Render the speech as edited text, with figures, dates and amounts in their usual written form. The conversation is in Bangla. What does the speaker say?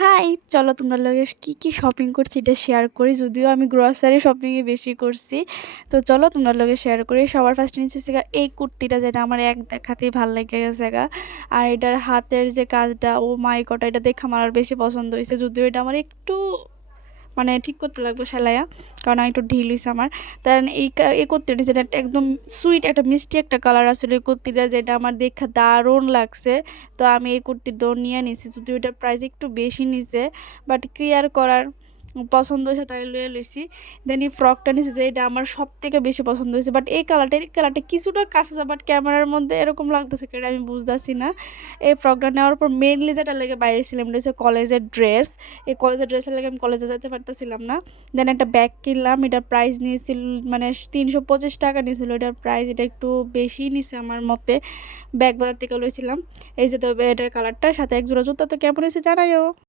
হাই, চলো তোমরা লগে কি শপিং করছি এটা শেয়ার করি। যদিও আমি গ্রসারি শপিংয়ে বেশি করছি, তো চলো তোমরা লগে শেয়ার করি। সবার ফার্স্ট নিচ্ছি এই কুর্তিটা, যেটা আমার এক দেখাতেই ভাল লেগে গেছে গা। আর এটার হাতের যে কাজটা, ও মাই গড, এটা দেখে আমার আর বেশি পছন্দ হয়েছে। যদিও এটা আমার একটু মানে ঠিক করতে লাগবে সেলাইয়া, কারণ একটু ঢিল হয়েছে আমার। কারণ এই কুর্তিটা যেটা একদম সুইট একটা মিষ্টি একটা কালার আসলে এই কুর্তিটা, যেটা আমার দেখে দারুণ লাগছে। তো আমি এই কুর্তির দৌড় নিয়ে নিছি, যদিও এটার প্রাইস একটু বেশি নিছে, বাট ক্লিয়ার করার পছন্দ হয়েছে তাই লয়ে লইছি। দেন এই ফ্রকটা নিয়েছি, যে এটা আমার সব থেকে বেশি পছন্দ হয়েছে। বাট এই কালারটা কিছুটা কাছে আছে, বাট ক্যামেরার মধ্যে এরকম লাগতেছে কেন আমি বুঝতেছি না। এই ফ্রকটা নেওয়ার পর মেনলি যেটা লেগে বাইরে ছিলাম, এটা হচ্ছে কলেজের ড্রেস। এই কলেজের ড্রেসের লেগে আমি কলেজে যেতে পারতেছিলাম না। দেন একটা ব্যাগ কিনলাম, এটার প্রাইস নিয়েছিল মানে 325 টাকা নিয়েছিল এটার প্রাইস। এটা একটু বেশি নিছে আমার মতে, ব্যাগ বাজার থেকে লইছিলাম। এই যে তো এটার কালারটার সাথে এক জোড়া জুতা, তো কেমন হয়েছে জানাইও।